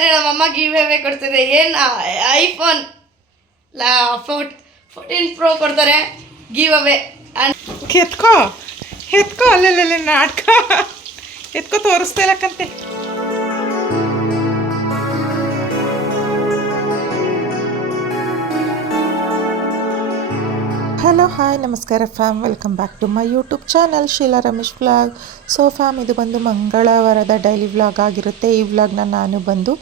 ಆದರೆ ನಮ್ಮಮ್ಮ give away ಕೊಡ್ತಿದೆ. ಏನು ಐಫೋನ್ 14 Pro ಕೊಡ್ತಾರೆ ಗಿವ್ ಅವೇ. ಎತ್ಕೋ ಅಲ್ಲೆಲ್ಲ ನಾಟಕ ಎತ್ಕೋ ತೋರಿಸ್ತಾ ಇಲ್ಲಕ್ಕಂತೆ. ಹಲೋ ಹಾಯ್ ನಮಸ್ಕಾರ fam, welcome back to my YouTube channel Sheela Ramesh vlog. So fam, ಇದು ಬಂದು ಮಂಗಳವಾರದ ಡೈಲಿ ವ್ಲಾಗ್ ಆಗಿರುತ್ತೆ. ಈ ವ್ಲಾಗ್ನ ನಾನು ಬಂದು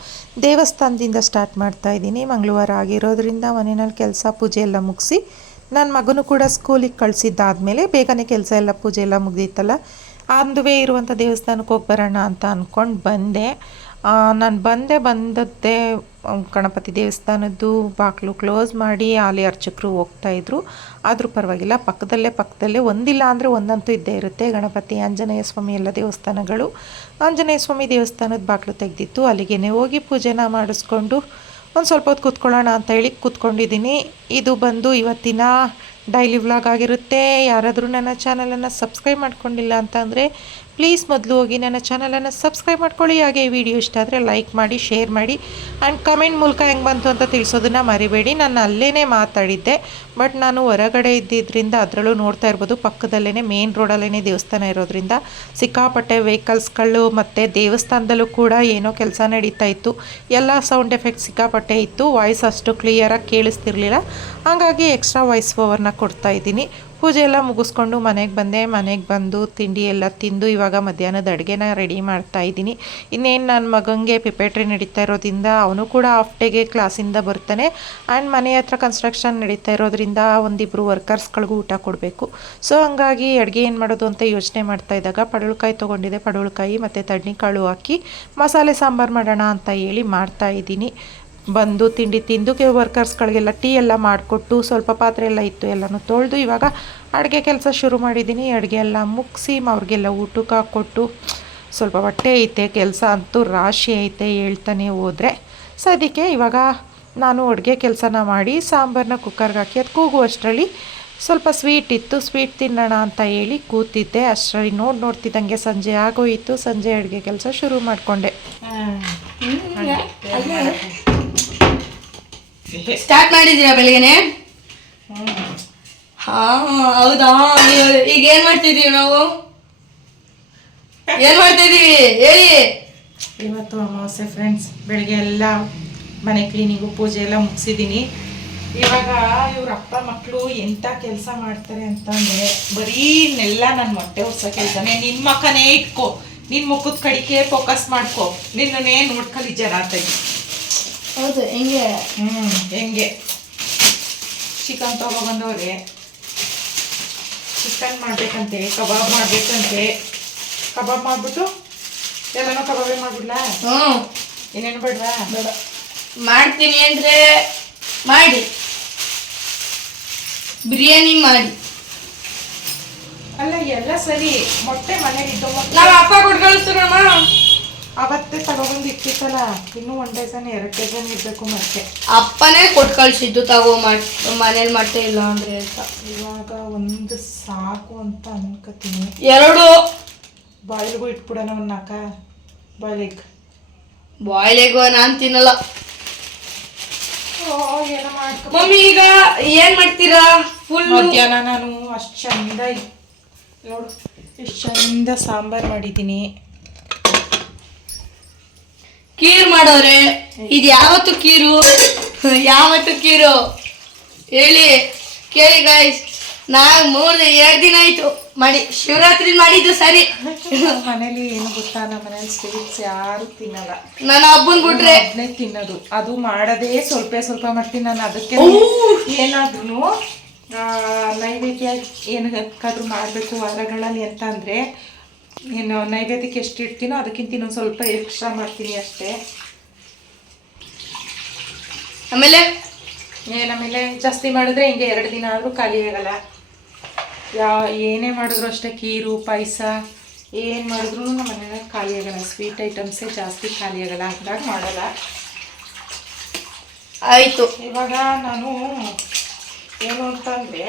ದೇವಸ್ಥಾನದಿಂದ ಸ್ಟಾರ್ಟ್ ಮಾಡ್ತಾ ಇದ್ದೀನಿ. ಮಂಗಳವಾರ ಆಗಿರೋದ್ರಿಂದ ಮನೆಯಲ್ಲಿ ಕೆಲಸ ಪೂಜೆ ಎಲ್ಲ ಮುಗಿಸಿ ನನ್ನ ಮಗನೂ ಕೂಡ ಸ್ಕೂಲಿಗೆ ಕಳಿಸಿದ್ದಾದಮೇಲೆ ಬೇಗನೆ ಕೆಲಸ ಎಲ್ಲ ಪೂಜೆ ಎಲ್ಲ ಮುಗ್ದಿತ್ತಲ್ಲ, ಅಂದುವೇ ಇರುವಂಥ ದೇವಸ್ಥಾನಕ್ಕೆ ಹೋಗಿ ಬರೋಣ ಅಂತ ಅಂದ್ಕೊಂಡು ಬಂದೆ. ನಾನು ಬಂದದ್ದೇ ಗಣಪತಿ ದೇವಸ್ಥಾನದ್ದು ಬಾಗಿಲು ಕ್ಲೋಸ್ ಮಾಡಿ ಅಲ್ಲಿ ಅರ್ಚಕರು ಹೋಗ್ತಾಯಿದ್ರು. ಆದರೂ ಪರವಾಗಿಲ್ಲ, ಪಕ್ಕದಲ್ಲೇ ಒಂದಿಲ್ಲ ಅಂದರೆ ಒಂದಂತೂ ಇದ್ದೇ ಇರುತ್ತೆ. ಗಣಪತಿ, ಆಂಜನೇಯ ಸ್ವಾಮಿ ಎಲ್ಲ ದೇವಸ್ಥಾನಗಳು. ಆಂಜನೇಯ ಸ್ವಾಮಿ ದೇವಸ್ಥಾನದ ಬಾಗಿಲು ತೆಗೆದಿತ್ತು, ಅಲ್ಲಿಗೆ ಹೋಗಿ ಪೂಜೆನ ಮಾಡಿಸ್ಕೊಂಡು ಒಂದು ಸ್ವಲ್ಪ ಹೊತ್ತು ಕೂತ್ಕೊಳ್ಳೋಣ ಅಂತ ಹೇಳಿ ಕೂತ್ಕೊಂಡಿದ್ದೀನಿ. ಇದು ಬಂದು ಇವತ್ತಿನ ಡೈಲಿ ವ್ಲಾಗ್ ಆಗಿರುತ್ತೆ. ಯಾರಾದರೂ ನನ್ನ ಚಾನಲನ್ನು ಸಬ್ಸ್ಕ್ರೈಬ್ ಮಾಡ್ಕೊಂಡಿಲ್ಲ ಅಂತ ಅಂದರೆ ಪ್ಲೀಸ್ ಮೊದಲು ಹೋಗಿ ನನ್ನ ಚಾನಲನ್ನು ಸಬ್ಸ್ಕ್ರೈಬ್ ಮಾಡ್ಕೊಳ್ಳಿ. ಹಾಗೆ ಈ ವಿಡಿಯೋ ಇಷ್ಟ ಆದರೆ ಲೈಕ್ ಮಾಡಿ, ಶೇರ್ ಮಾಡಿ ಆ್ಯಂಡ್ ಕಮೆಂಟ್ ಮೂಲಕ ಹೆಂಗೆ ಬಂತು ಅಂತ ತಿಳಿಸೋದನ್ನು ಮರಿಬೇಡಿ. ನಾನು ಅಲ್ಲೇ ಮಾತಾಡಿದ್ದೆ, ಬಟ್ ನಾನು ಹೊರಗಡೆ ಇದ್ದಿದ್ದರಿಂದ ಅದರಲ್ಲೂ ನೋಡ್ತಾ ಇರ್ಬೋದು, ಪಕ್ಕದಲ್ಲೇ ಮೇನ್ ರೋಡಲ್ಲೇ ದೇವಸ್ಥಾನ ಇರೋದ್ರಿಂದ ಸಿಕ್ಕಾಪಟ್ಟೆ ವೆಹಿಕಲ್ಸ್ಗಳು ಮತ್ತು ದೇವಸ್ಥಾನದಲ್ಲೂ ಕೂಡ ಏನೋ ಕೆಲಸ ನಡೀತಾ ಇತ್ತು. ಎಲ್ಲ ಸೌಂಡ್ ಎಫೆಕ್ಟ್ ಸಿಕ್ಕಾಪಟ್ಟೆ ಇತ್ತು, ವಾಯ್ಸ್ ಅಷ್ಟು ಕ್ಲಿಯರಾಗಿ ಕೇಳಿಸ್ತಿರ್ಲಿಲ್ಲ. ಹಾಗಾಗಿ ಎಕ್ಸ್ಟ್ರಾ ವಾಯ್ಸ್ ಓವರ್ನ ಕೊಡ್ತಾ ಇದ್ದೀನಿ. ಪೂಜೆ ಎಲ್ಲ ಮುಗಿಸ್ಕೊಂಡು ಮನೆಗೆ ಬಂದೆ. ಮನೆಗೆ ಬಂದು ತಿಂಡಿ ಎಲ್ಲ ತಿಂದು ಇವಾಗ ಮಧ್ಯಾಹ್ನದ ಅಡುಗೆನ ರೆಡಿ ಮಾಡ್ತಾ ಇದ್ದೀನಿ. ಇನ್ನೇನು ನನ್ನ ಮಗನಿಗೆ ಪಿಪೇಟ್ರಿ ನಡೀತಾ ಇರೋದ್ರಿಂದ ಅವನು ಕೂಡ ಹಾಫ್ ಡೇಗೆ ಕ್ಲಾಸಿಂದ ಬರ್ತಾನೆ. ಆ್ಯಂಡ್ ಮನೆ ಹತ್ರ ಕನ್ಸ್ಟ್ರಕ್ಷನ್ ನಡೀತಾ ಇರೋದ್ರಿಂದ ಒಂದಿಬ್ಬರು ವರ್ಕರ್ಸ್ಗಳಿಗೂ ಊಟ ಕೊಡಬೇಕು. ಸೊ ಹಂಗಾಗಿ ಅಡುಗೆ ಏನು ಮಾಡೋದು ಅಂತ ಯೋಚನೆ ಮಾಡ್ತಾ ಇದ್ದಾಗ ಪಡವಲಕಾಯಿ ತೊಗೊಂಡಿದ್ದೆ, ಪಡವಲಕಾಯಿ ಮತ್ತು ತಡ್ನಿಕಾಳು ಹಾಕಿ ಮಸಾಲೆ ಸಾಂಬಾರು ಮಾಡೋಣ ಅಂತ ಹೇಳಿ ಮಾಡ್ತಾಯಿದ್ದೀನಿ. ಬಂದು ತಿಂಡಿ ತಿಂದು ವರ್ಕರ್ಸ್ಗಳಿಗೆಲ್ಲ ಟೀ ಎಲ್ಲ ಮಾಡಿಕೊಟ್ಟು ಸ್ವಲ್ಪ ಪಾತ್ರೆ ಎಲ್ಲ ಇತ್ತು ಎಲ್ಲನೂ ತೊಳೆದು ಇವಾಗ ಅಡುಗೆ ಕೆಲಸ ಶುರು ಮಾಡಿದ್ದೀನಿ. ಅಡುಗೆ ಎಲ್ಲ ಮುಗಿಸಿ ಅವ್ರಿಗೆಲ್ಲ ಊಟಕ್ಕೆ ಹಾಕ್ಕೊಟ್ಟು ಸ್ವಲ್ಪ ಹೊಟ್ಟೆ ಐತೆ, ಕೆಲಸ ಅಂತೂ ರಾಶಿ ಐತೆ ಹೇಳ್ತಾನೆ ಹೋದರೆ. ಸೊ ಅದಕ್ಕೆ ಇವಾಗ ನಾನು ಅಡುಗೆ ಕೆಲಸನ ಮಾಡಿ ಸಾಂಬಾರನ್ನ ಕುಕ್ಕರ್ಗೆ ಹಾಕಿ ಅದು ಕೂಗುವಷ್ಟರಲ್ಲಿ ಸ್ವಲ್ಪ ಸ್ವೀಟ್ ಇತ್ತು, ಸ್ವೀಟ್ ತಿನ್ನೋಣ ಅಂತ ಹೇಳಿ ಕೂತಿದ್ದೆ. ಅಷ್ಟರಲ್ಲಿ ನೋಡ್ತಿದ್ದಂಗೆ ಸಂಜೆ ಆಗೋಯಿತು. ಸಂಜೆ ಅಡುಗೆ ಕೆಲಸ ಶುರು ಮಾಡಿಕೊಂಡೆ. ಸ್ಟಾರ್ಟ್ ಮಾಡಿದ್ದೀರಾ ಬೆಳಗ್ಗೆನೆ? ಹೌದಾ. ಈಗ ಏನ್ ಮಾಡ್ತಿದೀವಿ ನಾವು? ಏನ್ ಮಾಡ್ತಿದೀವಿ ಹೇಳಿ? ಇವತ್ತು ಅಮಾವಾಸ್ಯೆ ಫ್ರೆಂಡ್ಸ್. ಬೆಳಗ್ಗೆ ಎಲ್ಲ ಮನೆ ಕ್ಲೀನಿಂಗು ಪೂಜೆ ಎಲ್ಲ ಮುಗಿಸಿದ್ದೀನಿ. ಇವಾಗ ಇವ್ರ ಅಪ್ಪ ಮಕ್ಕಳು ಎಂಥ ಕೆಲಸ ಮಾಡ್ತಾರೆ ಅಂತಂದರೆ ಬರೀ ನೆಲ್ಲ ನನ್ನ ಹೊಟ್ಟೆ ಹೊಸ ಕೆಲಸನೇ. ನಿನ್ನ ಮಕ್ಕನೇ ಇಟ್ಕೊ, ನಿನ್ನ ಮುಖದ ಕಡಿಕೆ ಫೋಕಸ್ ಮಾಡ್ಕೊ, ನಿನ್ನೇ ನೋಡ್ಕೊಳ್ಳಿ ಜನ ತೆಗಿ. ಹೌದು, ಹೆಂಗೆ? ಹೆಂಗೆ ಚಿಕನ್ ತಗೊಬಂದವ್ರೆ, ಚಿಕನ್ ಮಾಡಬೇಕಂತೆ, ಕಬಾಬ್ ಮಾಡಬೇಕಂತೆ. ಕಬಾಬ್ ಮಾಡಿಬಿಟ್ಟು ಎಲ್ಲನೂ ಕಬಾಬೇ ಮಾಡಿಬಿಡ್ಲ? ಏನೇನು ಬೇಡವಾ? ಬೇಡ, ಮಾಡ್ತೀನಿ ಅಂದರೆ ಮಾಡಿ. ಬಿರಿಯಾನಿ ಮಾಡಿ. ಅಲ್ಲ ಎಲ್ಲ ಸರಿ, ಮೊಟ್ಟೆ ಮನೇಲಿದ್ದು ನಮ್ಮ ಅಪ್ಪ ಕೊಟ್ಟು ಕಳಿಸ್ತಾರಮ್ಮ. ಅವತ್ತೇ ತಗೊಬಂದು ಇಟ್ಟಿತ್ತಲ್ಲ, ಇನ್ನೂ 1 ಡಜನ್ 2 ಡಜನ್ ಇರಬೇಕು. ಮತ್ತೆ ಅಪ್ಪನೇ ಕೊಟ್ಟು ಕಳಿಸಿದ್ದು, ತಗೋ ಮನೇಲಿ ಮೊಟ್ಟೆ ಇಲ್ಲ ಅಂದರೆ ಅಂತ. ಇವಾಗ ಒಂದು ಸಾಕು ಅಂತ ಅನ್ಕೋತೀನಿ. 2 ಬಾಯ್ಲಿಗೂ ಇಟ್ಬಿಡೋಣ. ಒಂದು 4 ಬಾಯ್ಲೆಗೋ ನಾನು ತಿನ್ನಲ್ಲ. ಏನೋ ಮಾಡ್ಕೊ ಮಮ್ಮಿ. ಈಗ ಏನ್ ಮಾಡ್ತೀರಾ? ಫುಲ್ ಮಧ್ಯಾಹ್ನ ನಾನು ಅಷ್ಟು ಚಂದ ನೋಡು, ಎಷ್ಟು ಚಂದ ಸಾಂಬಾರು ಮಾಡಿದ್ದೀನಿ. ಕೀರು ಮಾಡೋರೆ, ಇದು ಯಾವತ್ತು ಕೀರು ಹೇಳಿ ಕೇಳಿ ಗಾಯ್ಸ್. ನಾವು 2 ದಿನ ಆಯ್ತು ಮಾಡಿ, ಶಿವರಾತ್ರಿ ಮಾಡಿದ್ದು ಸರಿ. ಮನೇಲಿ ಏನು ಗೊತ್ತಾ, ನಮ್ಮ ಮನೇಲಿ ಸ್ವೀಟ್ಸ್ ಯಾರು ತಿನ್ನಲ್ಲ. ನಾನು ಹಬ್ಬನ್ ಬಿಟ್ರೆ ಅದನ್ನೇ ತಿನ್ನೋದು. ಅದು ಮಾಡೋದೇ ಸ್ವಲ್ಪ ಮಾಡ್ತೀನಿ ನಾನು. ಅದಕ್ಕೆ ಏನಾದ್ರೂ ನೈವೇದ್ಯ ಏನಕ್ಕಾದ್ರೂ ಮಾಡಬೇಕು ವಾರಗಳಲ್ಲಿ ಅಂತ ಅಂದರೆ ಏನು ನೈವೇದ್ಯಕ್ಕೆ ಎಷ್ಟು ಇಡ್ತೀನೋ ಅದಕ್ಕಿಂತ ಇನ್ನೊಂದು ಸ್ವಲ್ಪ ಎಕ್ಸ್ಟ್ರಾ ಮಾಡ್ತೀನಿ ಅಷ್ಟೇ. ಆಮೇಲೆ ಜಾಸ್ತಿ ಮಾಡಿದ್ರೆ ಹಿಂಗೆ 2 ದಿನ ಆದರೂ ಖಾಲಿ ಆಗಲ್ಲ. ಏನೇ ಮಾಡಿದ್ರು ಅಷ್ಟೇ, ಕೀರು ಪಾಯಸ ಏನು ಮಾಡಿದ್ರು ನಮ್ಮ ಮನೆಯಾಗ ಖಾಲಿ ಆಗಲ್ಲ. ಸ್ವೀಟ್ ಐಟಮ್ಸೇ ಜಾಸ್ತಿ ಖಾಲಿ ಆಗಲ್ಲ, ಹಂಗಾಗಿ ಮಾಡಲ್ಲ. ಆಯಿತು. ಇವಾಗ ನಾನು ಏನು ಅಂತಂದರೆ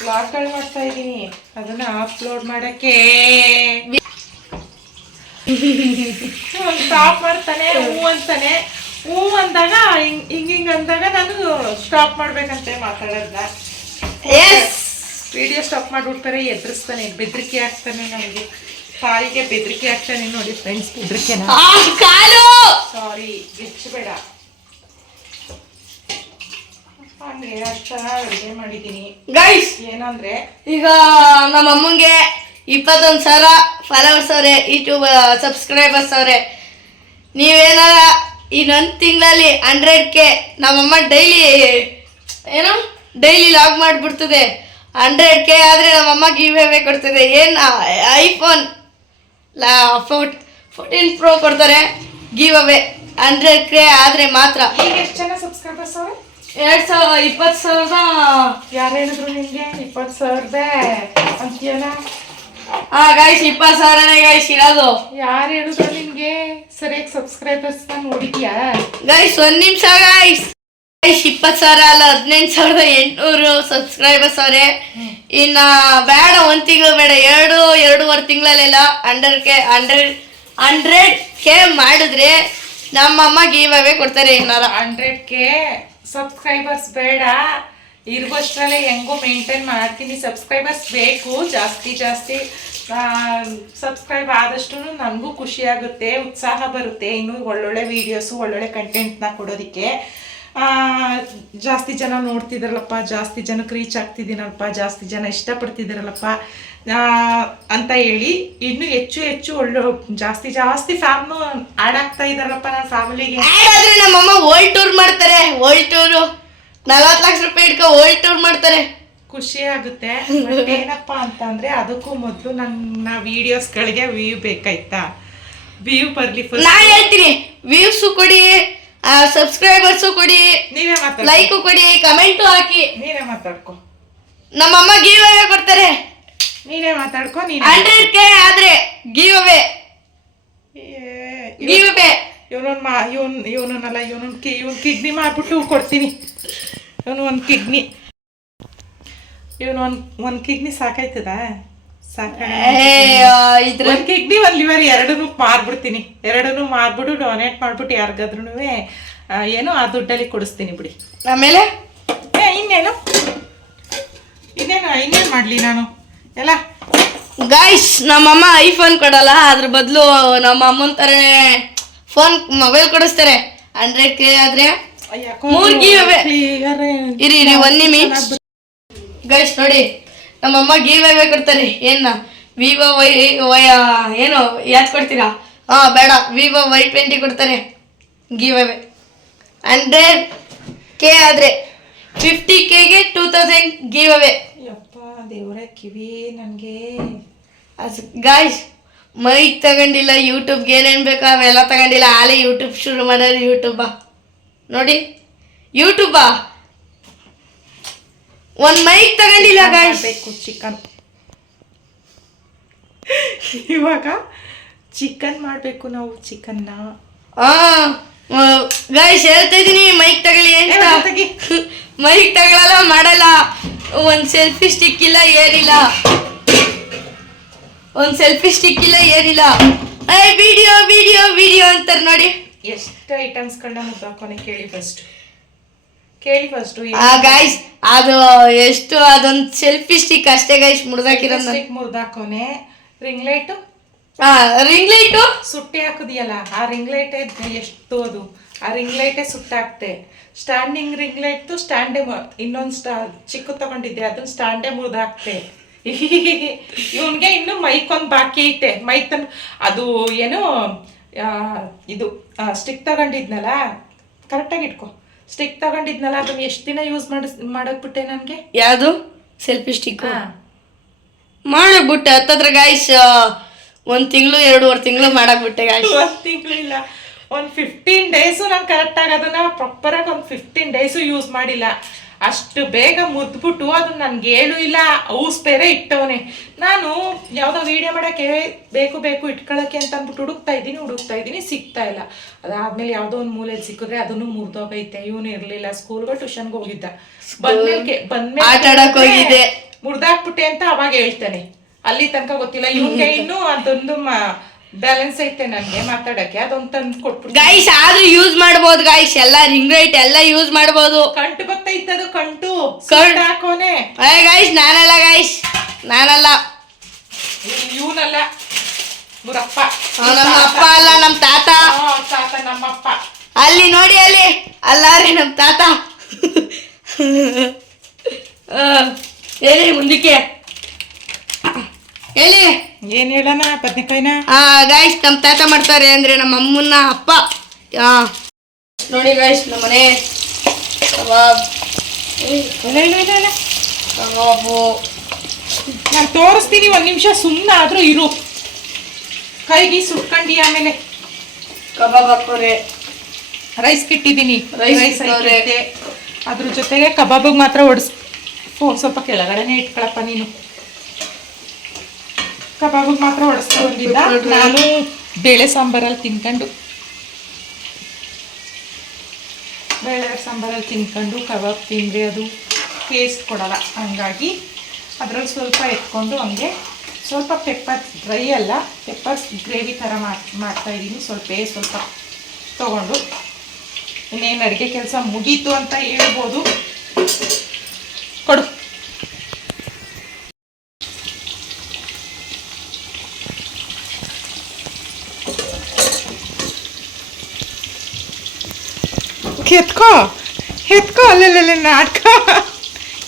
ವ್ಲಾಗ್ಗಳು ಮಾಡ್ತಾ ಇದ್ದೀನಿ, ಅದನ್ನು ಅಪ್ಲೋಡ್ ಮಾಡೋಕ್ಕೆ. ಸ್ಟಾಪ್ ಮಾಡ್ತಾನೆ, ಹೂ ಅಂತಾನೆ. ಹೂ ಅಂದಾಗ ಹಿಂಗ್ ಅಂದಾಗ ನಾನು ಸ್ಟಾಪ್ ಮಾಡ್ಬೇಕಂತೆ ಮಾತಾಡೋದ್ನ. ವಿಡಿಯೋ ಸ್ಟಾಪ್ ಮಾಡ್ಬಿಡ್ತಾರೆ, ಎದುರಿಸ್ತಾನೆ, ಬೆದರಿಕೆ ಹಾಕ್ತಾನೆ. ನಮಗೆ ಕಾಲಿಗೆ ಬೆದರಿಕೆ ಹಾಕ್ತಾನೆ ನೋಡಿ ಫ್ರೆಂಡ್ಸ್. ಬೆದರಿಕೆನ ಸಾರಿ ಬಿಚ್ಚಬೇಡ. ಹಂಗೆ ಅಷ್ಟು ಚೆನ್ನಾಗಿ ಅಡುಗೆ ಮಾಡಿದ್ದೀನಿ ಗೈಸ್. ಏನಂದ್ರೆ ಈಗ ನಮ್ಮ ಅಮ್ಮಂಗೆ 21,000 ಫಾಲೋವರ್ಸ್ ಅವ್ರೆ, ಯೂಟ್ಯೂಬ್ ಸಬ್ಸ್ಕ್ರೈಬರ್ಸ್ ಅವ್ರೆ. ನೀವೇನಾರ ಇನ್ನೊಂದು ತಿಂಗಳಲ್ಲಿ 100K ನಮ್ಮಮ್ಮ ಡೈಲಿ ಲಾಗ್ ಮಾಡಿಬಿಡ್ತದೆ. 100K ಆದರೆ ನಮ್ಮಮ್ಮ ಗಿವ್ ಅವೇ ಕೊಡ್ತದೆ. ಏನು ಐಫೋನ್ 14 Pro ಕೊಡ್ತಾರೆ ಗಿವ್ ಅವೇ. 100K ಆದರೆ ಮಾತ್ರ. ಈಗ ಎಷ್ಟು ಜನ ಸಬ್ಸ್ಕ್ರೈಬರ್ಸ್ ಅವ್ರೆ? 20,000. ಯಾರು ಹೇಳಿದ್ರು ನಿಮಗೆ 20,000 ಅಂತೀಯಲ್ಲ? ಗೈಸ್ 20,000ನೇ ಗೈಸ್ ಇರೋದು. ಯಾರು ಹೇಳಿದ್ರು ನಿಮ್ಗೆ? ಸರಿಯಾಗಿ ಸಬ್ಸ್ಕ್ರೈಬರ್ಸ್ ನೋಡಿದ್ಯಾ ಗೈಸ್? 1 ನಿಮಿಷ ಗೈಸ್. 20,000 ಅಲ್ಲ, 18,800 ಸಬ್ಸ್ಕ್ರೈಬರ್ಸ್ ಅವ್ರೆ. ಇನ್ನ ಬೇಡ, 1 ತಿಂಗಳು ಬೇಡ, 2.5 ತಿಂಗಳಲ್ಲೆಲ್ಲ 100K ಮಾಡಿದ್ರೆ ನಮ್ಮಮ್ಮ ಗಿವ್ ಅವೇ ಕೊಡ್ತಾರೆ. ಏನಾರ 100K ಸಬ್ಸ್ಕ್ರೈಬರ್ಸ್ ಬೇಡ, ಇರುವಷ್ಟರಲ್ಲೇ ಹೆಂಗೋ ಮೇಂಟೈನ್ ಮಾಡ್ತೀನಿ. ಸಬ್ಸ್ಕ್ರೈಬರ್ಸ್ ಬೇಕು, ಜಾಸ್ತಿ ಸಬ್ಸ್ಕ್ರೈಬ್ ಆದಷ್ಟು ನನಗೂ ಖುಷಿ ಆಗುತ್ತೆ, ಉತ್ಸಾಹ ಬರುತ್ತೆ. ಇನ್ನೂ ಒಳ್ಳೊಳ್ಳೆ ವೀಡಿಯೋಸು, ಒಳ್ಳೊಳ್ಳೆ ಕಂಟೆಂಟ್ನ ಕೊಡೋದಕ್ಕೆ. ಜಾಸ್ತಿ ಜನ ನೋಡ್ತಿದ್ದಾರಲ್ಲಪ್ಪ, ಜಾಸ್ತಿ ಜನಕ್ಕೆ ರೀಚ್ ಆಗ್ತಿದ್ದೀನಲ್ಪ, ಜಾಸ್ತಿ ಜನ ಇಷ್ಟಪಡ್ತಿದ್ದಾರಲ್ಲಪ್ಪ ಅಂತ ಹೇಳಿ ಇನ್ನೂ ಹೆಚ್ಚು ಒಳ್ಳೆ ಜಾಸ್ತಿ ಫ್ಯಾಮ್ನು ಆ್ಯಡ್ ಆಗ್ತಾ ಇದ್ದಾರಲ್ಲಪ್ಪ ನನ್ನ ಫ್ಯಾಮಿಲಿಗೆ. ಆದ್ರೆ ನಮ್ಮಮ್ಮ ವರ್ಲ್ಡ್ ಟೂರ್ ಮಾಡ್ತಾರೆ. ವರ್ಲ್ಡ್ ಟೂರು 40 ಲಕ್ಷ ರೂಪಾಯಿ ಇಟ್ಕೊ ವರ್ಲ್ಡ್ ಟೂರ್ ಮಾಡ್ತಾರೆ. ಖುಷಿ ಆಗುತ್ತೆ. ಏನಪ್ಪ ಅಂತಂದ್ರೆ ಅದಕ್ಕೂ ಮೊದಲು ನನ್ನ ವಿಡಿಯೋಸ್ಗಳಿಗೆ ವ್ಯೂ ಬೇಕಾಯ್ತಾ? ವ್ಯೂ ಬರ್ಲಿ ಫಸ್ಟ್. ನಾ ಹೇಳ್ತೀನಿ, ವ್ಯೂಸು ಕೊಡಿ, ಸಬ್ಸ್ಕ್ರೈಬರ್ಸು ಕೊಡಿ, ನೀವೇ ಮಾತಾಡ, ಲೈಕು ಕೊಡಿ, ಕಮೆಂಟು ಹಾಕಿ. ನೀನೇ ಮಾತಾಡ್ಕೊ. ನಮ್ಮಮ್ಮ ಗಿವ್ ಅವೇ ಕೊಡ್ತಾರೆ. ನೀನೇ ಮಾತಾಡ್ಕೊ. 100K ಆದ್ರೆ ಗಿವ್ ಅವೇ. ಇವನಲ್ಲ ಇವನ್ ಕಿಡ್ನಿ ಮಾಡ್ಬಿಟ್ಟು ಕೊಡ್ತೀನಿ. ಇವನು ಒಂದು ಕಿಡ್ನಿ ಸಾಕಾಯ್ತದ? ಒಂದು ಕಿಡ್ನಿ ಒಂದು ಲಿವರ್ ಎರಡನ್ನೂ ಮಾರ್ಬಿಡ್ತೀನಿ. ಎರಡನ್ನೂ ಮಾರ್ಬಿಟ್ಟು ಡೊನೇಟ್ ಮಾಡ್ಬಿಟ್ಟು ಯಾರಿಗಾದ್ರೂ ಏನೋ ಆ ದುಡ್ಡಲ್ಲಿ ಕೊಡಿಸ್ತೀನಿ ಬಿಡಿ. ಆಮೇಲೆ ಇನ್ನೇನು ಮಾಡಲಿ ನಾನು ಎಲ್ಲ. ಗೈಸ್, ನಮ್ಮಮ್ಮ ಐಫೋನ್ ಕೊಡಲ್ಲ, ಅದ್ರ ಬದಲು ನಮ್ಮ ಅಮ್ಮನ ಥರನೇ ಮೊಬೈಲ್ ಕೊಡಿಸ್ತಾರೆ. 100K ಆದ್ರೆ 3 ಗಿವ್ ಅವೇ. ಇರಿ 1 ನಿಮಿಷ ಗೈಸ್. ನೋಡಿ, ನಮ್ಮಮ್ಮ ಗಿವ್ ಅವೇ ಕೊಡ್ತಾರೆ. ವಿವೋ ಏನು ಯಾಕೆ ಕೊಡ್ತೀರಾ? ಬೇಡ, ವಿವೋ Y20 ಕೊಡ್ತಾರೆ ಗಿವ್ ಅವೇ. 100K ಆದ್ರೆ 50Kಗೆ 2000 ಗಿವ್ ಅವೇ. ದೇವರೇ ಕಿವಿ ನನಗೆ. ಗಾಯ್ಸ್, ಮೈಕ್ ತಗೊಂಡಿಲ್ಲ, ಯೂಟ್ಯೂಬ್ಗೆ ಏನೇನು ಬೇಕೋ ಅವೆಲ್ಲ ತಗೊಂಡಿಲ್ಲ. ಆಲೇ ಯೂಟ್ಯೂಬ್ ಶುರು ಮಾಡೋದು. ಯೂಟ್ಯೂಬಾ ನೋಡಿ, ಯೂಟ್ಯೂಬಾ ಒಂದು ಮೈಕ್ ತಗೊಂಡಿಲ್ಲ ಗಾಯ್ಸ್. ಚಿಕನ್ ಇವಾಗ ಚಿಕನ್ ಮಾಡಬೇಕು ನಾವು. ಚಿಕನ್ನ ಗಾಯ್ಸ್ ಹೇಳ್ತಾ ಇದ್ದೀನಿ, ಮೈಕ್ ತಗೊಳ್ಳಿ ಅಂತ. ಮೈಕ್ ತಗೊಳ್ಳಲ್ಲ, ಮಾಡಲ್ಲ. ಒಂದು ಸೆಲ್ಫಿ ಸ್ಟಿಕ್ ಇಲ್ಲ, ಏನಿಲ್ಲ. ವಿಡಿಯೋ ವಿಡಿಯೋ ವಿಡಿಯೋ ಅಂತಾರೆ ನೋಡಿ. ಎಷ್ಟು ಐಟಮ್ಸ್ಗಳನ್ನ ಮುದ್ದಾಕೋನೆ ಕೇಳಿ ಫಸ್ಟ್. ಗಾಯ್ಸ್, ಅದು ಎಷ್ಟು, ಅದೊಂದು ಸೆಲ್ಫಿ ಸ್ಟಿಕ್ ಅಷ್ಟೇ ಗಾಯ್ಸ್. ಮುರ್ದಾಕೋನೆ. ರಿಂಗ್ ಲೈಟು ಸುಟ್ಟಿ ಹಾಕುದಿಯಲ್ಲ, ಆ ರಿಂಗ್ ಲೈಟ್ ಎಷ್ಟು ಅದು, ಆ ರಿಂಗ್ ಲೈಟೇ ಸುಟ್ಟಾಕ್ತೆ. ಸ್ಟ್ಯಾಂಡಿಂಗ್ ರಿಂಗ್ ಲೈಟ್ ಸ್ಟ್ಯಾಂಡೇ ಇನ್ನೊಂದು ಚಿಕ್ಕ ತಗೊಂಡಿದ್ದೆ, ಅದನ್ನ ಸ್ಟ್ಯಾಂಡೇ ಮುರಿದಾಕ್ತೆ. ಇವನ್ಗೆ ಇನ್ನು ಮೈಕ್ ಒಂದು ಬಾಕಿ ಐತೆ. ಮೈಕ್ ಅದು ಏನು ಇದು ಸ್ಟಿಕ್ ತಗೊಂಡಿದ್ನಲ್ಲ, ಕರೆಕ್ಟಾಗಿ ಇಟ್ಕೊ. ಸ್ಟಿಕ್ ತಗೊಂಡಿದ್ನಲ್ಲ, ಅದನ್ನ ಎಷ್ಟು ದಿನ ಯೂಸ್ ಮಾಡಕ್ಬಿಟ್ಟೆ ನನಗೆ. ಯಾವುದು ಸೆಲ್ಫಿ ಸ್ಟಿಕ್ ಮಾಡಕ್ಬಿಟ್ಟೆ? ಹತ್ತತ್ರ ಗಾಯ್ಸ್ 1 ತಿಂಗಳು 2.5 ತಿಂಗಳು ಮಾಡಕ್ಬಿಟ್ಟೆ ಗಾಯ್ಸ್. 1 ತಿಂಗಳು ಇಲ್ಲ, ಒಂದು 15 ಡೇಸು ನಾನು ಕರೆಕ್ಟಾಗಿ ಅದನ್ನ ಪ್ರಾಪರಾಗಿ ಒಂದು 15 ಡೇಸು ಯೂಸ್ ಮಾಡಿಲ್ಲ. ಅಷ್ಟು ಬೇಗ ಮುದ್ಬಿಟ್ಟು ಅದು ನನ್ಗೆ ಹೇಳು ಇಲ್ಲ, ಔಸ್ ಬೇರೆ ಇಟ್ಟವನೆ. ನಾನು ಯಾವುದೋ ವಿಡಿಯೋ ಮಾಡೋಕ್ಕೆ ಬೇಕು ಇಟ್ಕೊಳ್ಳೋಕ್ಕೆ ಅಂತ ಅಂದ್ಬಿಟ್ಟು ಹುಡುಕ್ತಾ ಇದ್ದೀನಿ, ಸಿಗ್ತಾ ಇಲ್ಲ. ಅದಾದ್ಮೇಲೆ ಯಾವುದೋ ಒಂದು ಮೂಲೆ ಸಿಕ್ಕಿದ್ರೆ ಅದನ್ನು ಮುರಿದೋಗೈತೆ. ಇವನು ಇರಲಿಲ್ಲ, ಸ್ಕೂಲ್ಗೆ ಟ್ಯೂಷನ್ಗೆ ಹೋಗಿದ್ದ. ಬಂದ್ಮೇಲೆ ಮುರಿದಾಕ್ಬಿಟ್ಟೆ ಅಂತ ಅವಾಗ ಹೇಳ್ತಾನೆ. ಅಲ್ಲಿ ತನಕ ಗೊತ್ತಿಲ್ಲ ಇವನ್ಗೆ. ಇನ್ನು ಅದೊಂದು ಬ್ಯಾಲೆನ್ಸ್ ಐತೆ ನನಗೆ ಮಾತಾಡಕ್ಕೆ, ಅದೊಂದು ತಂದು ಕೊಟ್ಬಿಟ್ಟು. ಗೈಸ್ ಆದ್ರೂ ಯೂಸ್ ಮಾಡ್ಬೋದು ಗೈಸ್, ಎಲ್ಲ ರಿಂಗ್ ಲೈಟ್ ಎಲ್ಲ ಯೂಸ್ ಮಾಡ್ಬೋದು. ಕಂಟು ಬರ್ತೈತದು, ಕಂಟು ಕರ್ಡ್ ಹಾಕೋನೆ. ಗೈಸ್ ನಾನಲ್ಲ ಇವನಲ್ಲ ಗುರಪ್ಪ, ನಮ್ಮ ಅಪ್ಪ ಅಲ್ಲ ನಮ್ಮ ತಾತ. ತಾತ ನಮ್ಮಪ್ಪ. ಅಲ್ಲಿ ನೋಡಿ, ಅಲ್ಲಿ ಅಲ್ಲಾರಿ ನಮ್ಮ ತಾತ. ಹೇಳಿ ಮುಂದಕ್ಕೆ ಹೇಳಿ. ಏನ್ ಹೇಳೋಣ, ಬದ್ನೆಕಾಯಿನ ಗೈಸ್ ನಮ್ಮ ತಾತ ಮಾಡ್ತಾರೆ ಅಂದ್ರೆ ನಮ್ಮ ಅಮ್ಮನ ಅಪ್ಪ. ನೋಡಿ ಗೈಸ್ ನಮ್ಮ ಮನೆ ಕಬಾಬ್. ಕಬಾಬು ನಾನು ತೋರಿಸ್ತೀನಿ, 1 ನಿಮಿಷ ಸುಮ್ಮನೆ ಆದ್ರೂ ಇರು. ಕೈಗೆ ಸುಟ್ಕೊಂಡಿ. ಆಮೇಲೆ ಕಬಾಬ್ ಹಾಕೋರೆ, ರೈಸ್ ಇಟ್ಟಿದ್ದೀನಿ, ರೈಸ್ ಐತೆ. ಅದ್ರ ಜೊತೆಗೆ ಕಬಾಬಿಗೆ ಮಾತ್ರ ಸ್ವಲ್ಪ ಕೆಳಗಡೆನೆ ಇಟ್ಕೊಳಪ್ಪ ನೀನು. ಕಬಾಬಿಗೆ ಮಾತ್ರ ಹೊಡಿಸ್ಕೊಂಡಿದ್ದ. ನಾನು ಬೇಳೆ ಸಾಂಬಾರಲ್ಲಿ ತಿನ್ಕೊಂಡು ಕಬಾಬ್ ತಿಂದರೆ ಅದು ಟೇಸ್ಟ್ ಕೊಡಲ್ಲ. ಹಂಗಾಗಿ ಅದರಲ್ಲಿ ಸ್ವಲ್ಪ ಎತ್ಕೊಂಡು ಹಂಗೆ ಸ್ವಲ್ಪ ಪೆಪ್ಪರ್ ಡ್ರೈ ಅಲ್ಲ, ಪೆಪ್ಪರ್ ಗ್ರೇವಿ ಥರ ಮಾಡ್ತಾಯಿದ್ದೀನಿ. ಸ್ವಲ್ಪ ತೊಗೊಂಡು ಇನ್ನೇನು ಅಡುಗೆ ಕೆಲಸ ಮುಗೀತು ಅಂತ ಹೇಳ್ಬೋದು. ಕೊಡು. ಎತ್ಕೋ ಅಲ್ಲೆಲ್ಲ ನಾಟಕ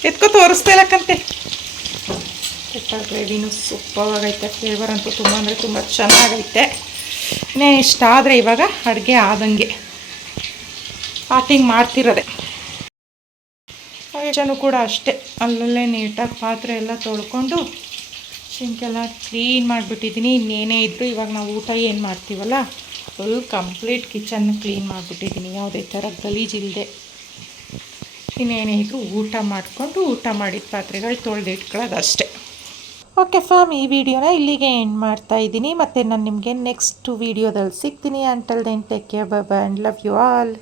ಎತ್ಕೋ, ತೋರಿಸ್ತಾ ಇಲ್ಲಕ್ಕಂತೆ. ಪೆಪ್ಪರ್ ಗ್ರೇವಿನೂ ಸೂಪರಾಗೈತೆ, ಫ್ಲೇವರ್ ಅಂತೂ ತುಂಬ ಅಂದರೆ ತುಂಬ ಚೆನ್ನಾಗೈತೆ. ಇನ್ನೇನು ಇಷ್ಟ ಆದರೆ ಇವಾಗ ಅಡುಗೆ ಆದಂಗೆ ಪಾಟಿಂಗ್ ಮಾಡ್ತಿರೋದೆ. ಕಿಚನು ಕೂಡ ಅಷ್ಟೇ, ಅಲ್ಲಲ್ಲೇ ನೀಟಾಗಿ ಪಾತ್ರೆ ಎಲ್ಲ ತೊಳ್ಕೊಂಡು ಸಿಂಕೆಲ್ಲ ಕ್ಲೀನ್ ಮಾಡಿಬಿಟ್ಟಿದ್ದೀನಿ. ಇನ್ನೇನೇ ಇದ್ದರೂ ಇವಾಗ ನಾವು ಊಟ ಏನು ಮಾಡ್ತೀವಲ್ಲ, ಫುಲ್ ಕಂಪ್ಲೀಟ್ ಕಿಚನ್ ಕ್ಲೀನ್ ಮಾಡಿಬಿಟ್ಟಿದ್ದೀನಿ, ಯಾವುದೇ ಥರ ಗಲೀಜಿಲ್ಲದೆ. ಇನ್ನೇನೇ ಇದ್ದರೂ ಊಟ ಮಾಡಿದ ಪಾತ್ರೆಗಳು ತೊಳೆದು ಇಟ್ಕೊಳ್ಳೋದು ಅಷ್ಟೇ. ಓಕೆ ಫ್ಯಾಮ್, ಈ ವಿಡಿಯೋನ ಇಲ್ಲಿಗೆ ಎಂಡ್ ಮಾಡ್ತಾ ಇದ್ದೀನಿ. ಮತ್ತು ನಾನು ನಿಮಗೆ ನೆಕ್ಸ್ಟ್ ವಿಡಿಯೋದಲ್ಲಿ ಸಿಗ್ತೀನಿ. Until then take care, bye bye and love you all.